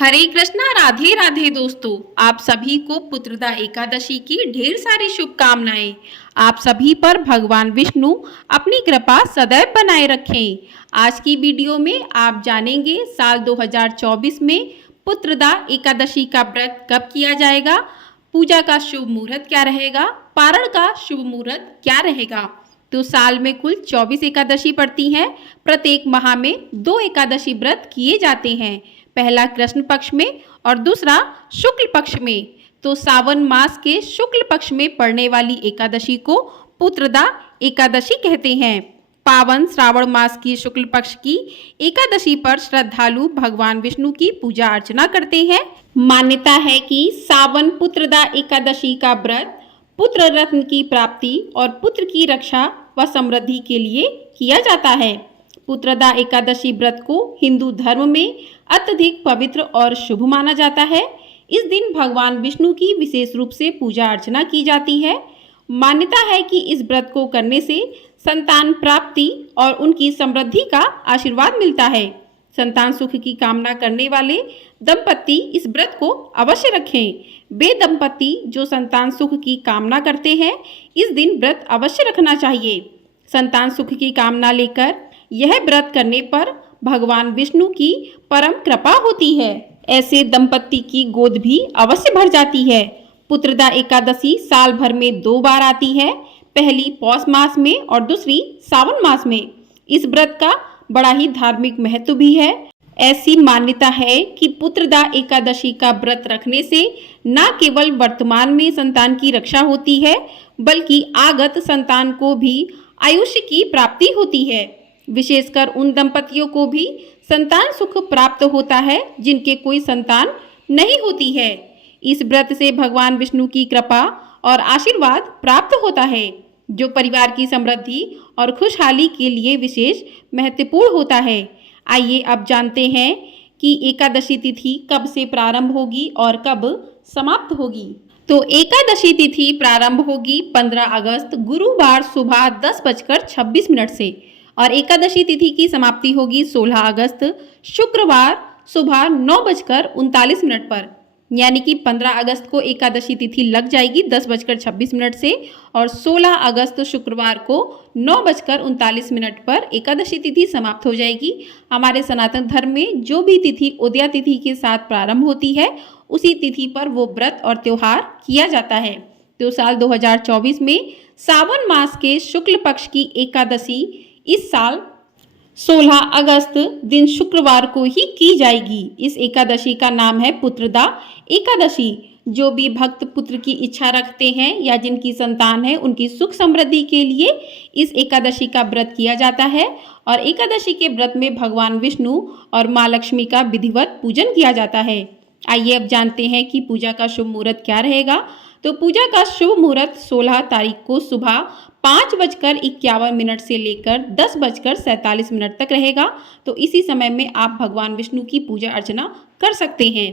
हरे कृष्णा, राधे राधे दोस्तों। आप सभी को पुत्रदा एकादशी की ढेर सारी शुभकामनाएं। आप सभी पर भगवान विष्णु अपनी कृपा सदैव बनाए रखें। आज की वीडियो में आप जानेंगे साल 2024 में पुत्रदा एकादशी का व्रत कब किया जाएगा, पूजा का शुभ मुहूर्त क्या रहेगा, पारण का शुभ मुहूर्त क्या रहेगा। तो साल में कुल 24 एकादशी पड़ती हैं। प्रत्येक माह में 2 एकादशी व्रत किए जाते हैं, पहला कृष्ण पक्ष में और दूसरा शुक्ल पक्ष में। तो सावन मास के शुक्ल पक्ष में पड़ने वाली एकादशी को पुत्रदा एकादशी कहते हैं। पावन श्रावण मास की शुक्ल पक्ष की एकादशी पर श्रद्धालु भगवान विष्णु की पूजा अर्चना करते हैं। मान्यता है कि सावन पुत्रदा एकादशी का व्रत पुत्र रत्न की प्राप्ति और पुत्र की रक्षा व समृद्धि के लिए किया जाता है। पुत्रदा एकादशी व्रत को हिंदू धर्म में अत्यधिक पवित्र और शुभ माना जाता है। इस दिन भगवान विष्णु की विशेष रूप से पूजा अर्चना की जाती है। मान्यता है कि इस व्रत को करने से संतान प्राप्ति और उनकी समृद्धि का आशीर्वाद मिलता है। संतान सुख की कामना करने वाले दंपति इस व्रत को अवश्य रखें। वे दंपति जो संतान सुख की कामना करते हैं, इस दिन व्रत अवश्य रखना चाहिए। संतान सुख की कामना लेकर यह व्रत करने पर भगवान विष्णु की परम कृपा होती है। ऐसे दंपति की गोद भी अवश्य भर जाती है। पुत्रदा एकादशी साल भर में 2 बार आती है, पहली पौष मास में और दूसरी सावन मास में। इस व्रत का बड़ा ही धार्मिक महत्व भी है। ऐसी मान्यता है कि पुत्रदा एकादशी का व्रत रखने से न केवल वर्तमान में संतान की रक्षा होती है, बल्कि आगत संतान को भी आयुष्य की प्राप्ति होती है। विशेषकर उन दंपतियों को भी संतान सुख प्राप्त होता है जिनके कोई संतान नहीं होती है। इस व्रत से भगवान विष्णु की कृपा और आशीर्वाद प्राप्त होता है, जो परिवार की समृद्धि और खुशहाली के लिए विशेष महत्वपूर्ण होता है। आइए अब जानते हैं कि एकादशी तिथि कब से प्रारंभ होगी और कब समाप्त होगी। तो एकादशी तिथि प्रारंभ होगी 15 अगस्त गुरुवार सुबह 10:26 से और एकादशी तिथि की समाप्ति होगी 16 अगस्त शुक्रवार सुबह 9:39 पर। यानी कि 15 अगस्त को एकादशी तिथि लग जाएगी 10:26 से और 16 अगस्त शुक्रवार को 9:39 पर एकादशी तिथि समाप्त हो जाएगी। हमारे सनातन धर्म में जो भी तिथि उदया तिथि के साथ प्रारंभ होती है, उसी तिथि पर वो व्रत और त्योहार किया जाता है। तो साल 2024 में सावन मास के शुक्ल पक्ष की एकादशी इस साल 16 अगस्त दिन शुक्रवार को ही की जाएगी। इस एकादशी का नाम है पुत्रदा एकादशी। जो भी भक्त पुत्र की इच्छा रखते हैं या जिनकी संतान है, उनकी सुख समृद्धि के लिए इस एकादशी का व्रत किया जाता है। और एकादशी के व्रत में भगवान विष्णु और माँ लक्ष्मी का विधिवत पूजन किया जाता है। आइए अब जानते हैं कि पूजा का शुभ मुहूर्त क्या रहेगा। तो पूजा का शुभ मुहूर्त 16 तारीख को सुबह 5:51 से लेकर 10:47 तक रहेगा। तो इसी समय में आप भगवान विष्णु की पूजा अर्चना कर सकते हैं।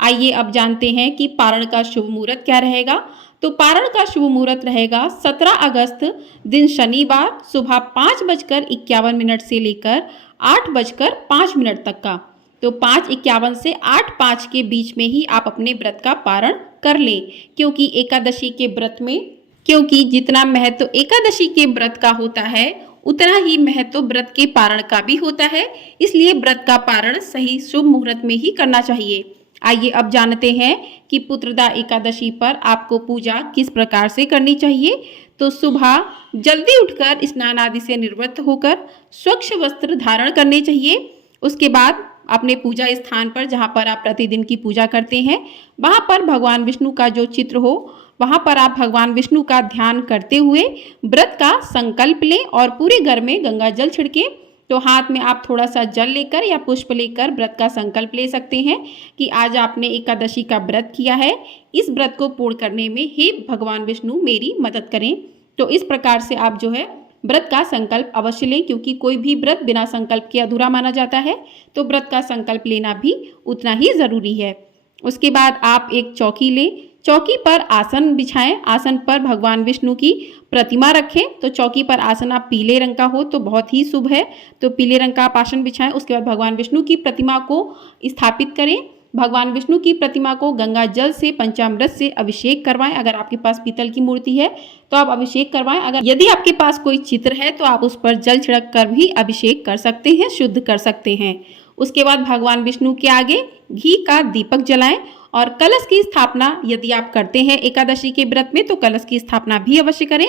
आइए अब जानते हैं कि पारण का शुभ मुहूर्त क्या रहेगा। तो पारण का शुभ मुहूर्त रहेगा 17 अगस्त दिन शनिवार सुबह 5:51 से लेकर 8:05 तक का। तो 5:51 से 8:05 के बीच में ही आप अपने व्रत का पारण कर लें, क्योंकि एकादशी के व्रत में जितना महत्व एकादशी के व्रत का होता है, उतना ही महत्व व्रत के पारण का भी होता है। इसलिए व्रत का पारण सही शुभ मुहूर्त में ही करना चाहिए। आइए अब जानते हैं कि पुत्रदा एकादशी पर आपको पूजा किस प्रकार से करनी चाहिए। तो सुबह जल्दी उठकर स्नान आदि से निवृत्त होकर स्वच्छ वस्त्र धारण करने चाहिए। उसके बाद अपने पूजा स्थान पर, जहाँ पर आप प्रतिदिन की पूजा करते हैं, वहाँ पर भगवान विष्णु का जो चित्र हो, वहाँ पर आप भगवान विष्णु का ध्यान करते हुए व्रत का संकल्प लें और पूरे घर में गंगा जल छिड़कें। तो हाथ में आप थोड़ा सा जल लेकर या पुष्प लेकर व्रत का संकल्प ले सकते हैं कि आज आपने एकादशी का व्रत किया है, इस व्रत को पूर्ण करने में हे भगवान विष्णु मेरी मदद करें। तो इस प्रकार से आप जो है व्रत का संकल्प अवश्य लें, क्योंकि कोई भी व्रत बिना संकल्प के अधूरा माना जाता है। तो व्रत का संकल्प लेना भी उतना ही ज़रूरी है। उसके बाद आप एक चौकी लें, चौकी पर आसन बिछाएं, आसन पर भगवान विष्णु की प्रतिमा रखें। तो चौकी पर आसन आप पीले रंग का हो तो बहुत ही शुभ है। तो पीले रंग का आप आसन बिछाएं। उसके बाद भगवान विष्णु की प्रतिमा को स्थापित करें भगवान विष्णु की प्रतिमा को गंगा जल से पंचामृत से अभिषेक करवाएं। अगर आपके पास पीतल की मूर्ति है तो आप अभिषेक करवाएं। अगर यदि आपके पास कोई चित्र है तो आप उस पर जल छिड़क कर भी अभिषेक कर सकते हैं, शुद्ध कर सकते हैं। उसके बाद भगवान विष्णु के आगे घी का दीपक जलाएं और कलश की स्थापना यदि आप करते हैं एकादशी के व्रत में तो कलश की स्थापना भी अवश्य करें।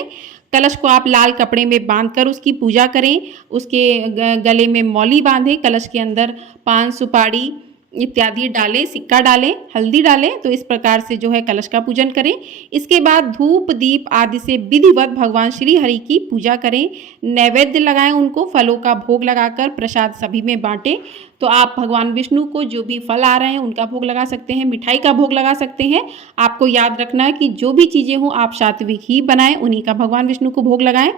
कलश को आप लाल कपड़े में बांधकर उसकी पूजा करें। उसके गले में मौली बांधें, कलश के अंदर पान सुपारी इत्यादि डालें, सिक्का डालें, हल्दी डालें। तो इस प्रकार से जो है कलश का पूजन करें। इसके बाद धूप दीप आदि से विधिवत भगवान श्री हरि की पूजा करें। नैवेद्य लगाएं, उनको फलों का भोग लगाकर प्रसाद सभी में बांटें। तो आप भगवान विष्णु को जो भी फल आ रहे हैं उनका भोग लगा सकते हैं, मिठाई का भोग लगा सकते हैं। आपको याद रखना है कि जो भी चीज़ें हों आप सात्विक ही बनाएं, उन्हीं का भगवान विष्णु को भोग लगाएं।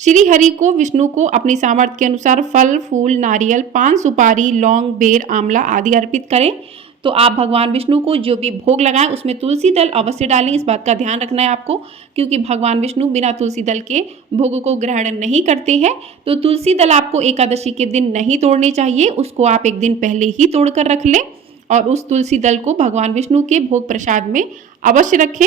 श्री हरि को विष्णु को अपनी सामर्थ्य के अनुसार फल फूल नारियल पान सुपारी लौंग बेर आंवला आदि अर्पित करें। तो आप भगवान विष्णु को जो भी भोग लगाएं उसमें तुलसी दल अवश्य डालें। इस बात का ध्यान रखना है आपको, क्योंकि भगवान विष्णु बिना तुलसी दल के भोग को ग्रहण नहीं करते हैं। तो तुलसी दल आपको एकादशी के दिन नहीं तोड़ने चाहिए, उसको आप एक दिन पहले ही तोड़ कर रख लें और उस तुलसी दल को भगवान विष्णु के भोग प्रसाद में अवश्य रखें।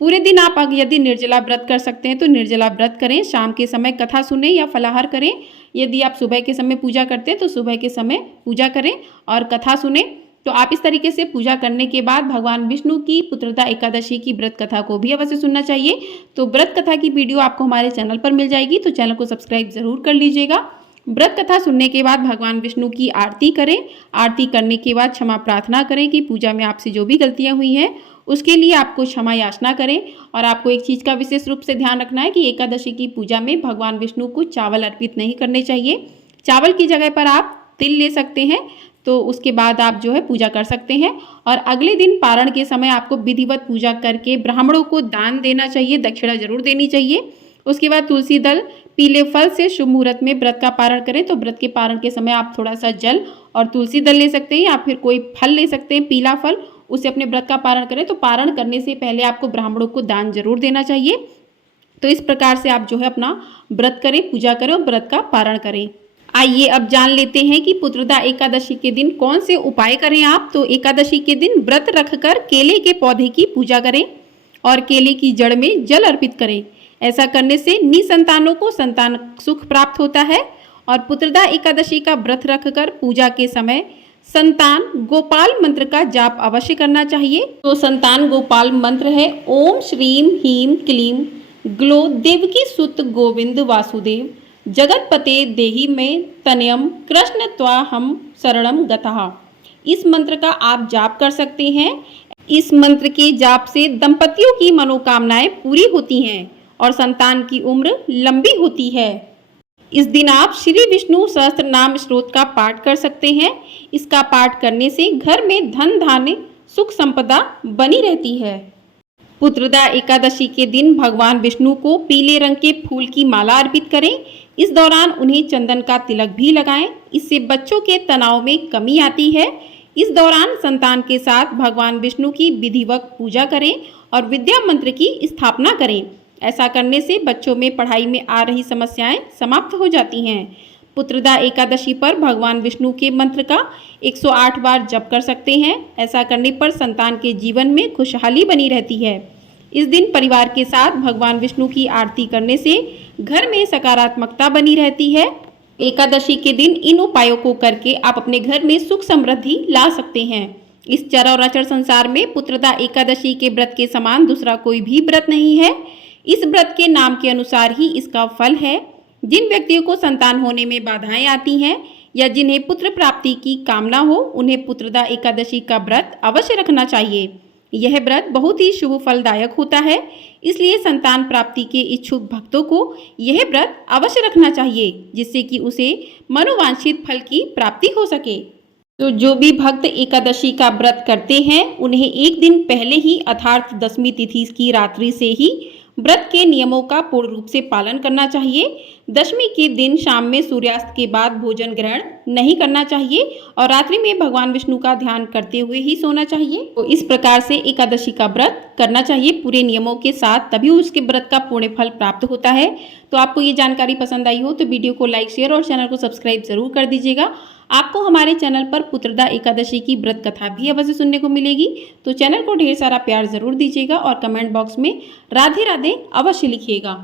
पूरे दिन आप यदि निर्जला व्रत कर सकते हैं तो निर्जला व्रत करें। शाम के समय कथा सुने या फलाहार करें। यदि आप सुबह के समय पूजा करते हैं तो सुबह के समय पूजा करें और कथा सुने। तो आप इस तरीके से पूजा करने के बाद भगवान विष्णु की पुत्रदा एकादशी की व्रत कथा को भी अवश्य सुनना चाहिए। तो व्रत कथा की वीडियो आपको हमारे चैनल पर मिल जाएगी, तो चैनल को सब्सक्राइब जरूर कर लीजिएगा। व्रत कथा सुनने के बाद भगवान विष्णु की आरती करें। आरती करने के बाद क्षमा प्रार्थना करें कि पूजा में आपसे जो भी गलतियां हुई हैं उसके लिए आपको क्षमा याचना करें। और आपको एक चीज़ का विशेष रूप से ध्यान रखना है कि एकादशी की पूजा में भगवान विष्णु को चावल अर्पित नहीं करने चाहिए। चावल की जगह पर आप तिल ले सकते हैं, तो उसके बाद आप जो है पूजा कर सकते हैं। और अगले दिन पारण के समय आपको विधिवत पूजा करके ब्राह्मणों को दान देना चाहिए, दक्षिणा जरूर देनी चाहिए। उसके बाद तुलसी दल पीले फल से शुभ मुहूर्त में व्रत का पारण करें। तो व्रत के पारण के समय आप थोड़ा सा जल और तुलसी दल ले सकते हैं या फिर कोई फल ले सकते हैं, पीला फल, उसे अपने व्रत का पारण करें। तो पारण करने से पहले आपको ब्राह्मणों को दान जरूर देना चाहिए। तो इस प्रकार से आप जो है अपना व्रत करें, पूजा करें और व्रत का पारण करें। आइए अब जान लेते हैं कि पुत्रदा एकादशी के दिन कौन से उपाय करें आप। तो एकादशी के दिन व्रत रखकर केले के पौधे की पूजा करें और केले की जड़ में जल अर्पित करें। ऐसा करने से निसंतानों को संतान सुख प्राप्त होता है। और पुत्रदा एकादशी का व्रत रखकर पूजा के समय संतान गोपाल मंत्र का जाप अवश्य करना चाहिए। तो संतान गोपाल मंत्र है ओम श्रीम ह्रीम क्लीम ग्लो देवकी सुत गोविंद वासुदेव जगतपते देहि में तनयम कृष्ण त्वाहम शरणम गतः। इस मंत्र का आप जाप कर सकते हैं। इस मंत्र के जाप से दंपतियों की मनोकामनाएं पूरी होती हैं और संतान की उम्र लंबी होती है। इस दिन आप श्री विष्णु सहस्त्र नाम स्तोत्र का पाठ कर सकते हैं। इसका पाठ करने से घर में धन धान्य सुख संपदा बनी रहती है। पुत्रदा एकादशी के दिन भगवान विष्णु को पीले रंग के फूल की माला अर्पित करें। इस दौरान उन्हें चंदन का तिलक भी लगाएं। इससे बच्चों के तनाव में कमी आती है। इस दौरान संतान के साथ भगवान विष्णु की विधिवत पूजा करें और विद्या मंत्र की स्थापना करें। ऐसा करने से बच्चों में पढ़ाई में आ रही समस्याएं समाप्त हो जाती हैं। पुत्रदा एकादशी पर भगवान विष्णु के मंत्र का 108 बार जप कर सकते हैं। ऐसा करने पर संतान के जीवन में खुशहाली बनी रहती है। इस दिन परिवार के साथ भगवान विष्णु की आरती करने से घर में सकारात्मकता बनी रहती है। एकादशी के दिन इन उपायों को करके आप अपने घर में सुख समृद्धि ला सकते हैं। इस चराचर संसार में पुत्रदा एकादशी के व्रत के समान दूसरा कोई भी व्रत नहीं है। इस व्रत के नाम के अनुसार ही इसका फल है। जिन व्यक्तियों को संतान होने में बाधाएं आती हैं या जिन्हें पुत्र प्राप्ति की कामना हो, उन्हें पुत्रदा एकादशी का व्रत अवश्य रखना चाहिए। यह व्रत बहुत ही शुभ फलदायक होता है, इसलिए संतान प्राप्ति के इच्छुक भक्तों को यह व्रत अवश्य रखना चाहिए, जिससे कि उसे मनोवांछित फल की प्राप्ति हो सके। तो जो भी भक्त एकादशी का व्रत करते हैं उन्हें एक दिन पहले ही अर्थात दशमी तिथि की रात्रि से ही व्रत के नियमों का पूर्ण रूप से पालन करना चाहिए। दशमी के दिन शाम में सूर्यास्त के बाद भोजन ग्रहण नहीं करना चाहिए और रात्रि में भगवान विष्णु का ध्यान करते हुए ही सोना चाहिए। तो इस प्रकार से एकादशी का व्रत करना चाहिए पूरे नियमों के साथ, तभी उसके व्रत का पुण्य फल प्राप्त होता है। तो आपको ये जानकारी पसंद आई हो तो वीडियो को लाइक, शेयर और चैनल को सब्सक्राइब जरूर कर दीजिएगा। आपको हमारे चैनल पर पुत्रदा एकादशी की व्रत कथा भी अवश्य सुनने को मिलेगी। तो चैनल को ढेर सारा प्यार जरूर दीजिएगा और कमेंट बॉक्स में राधे राधे अवश्य लिखिएगा।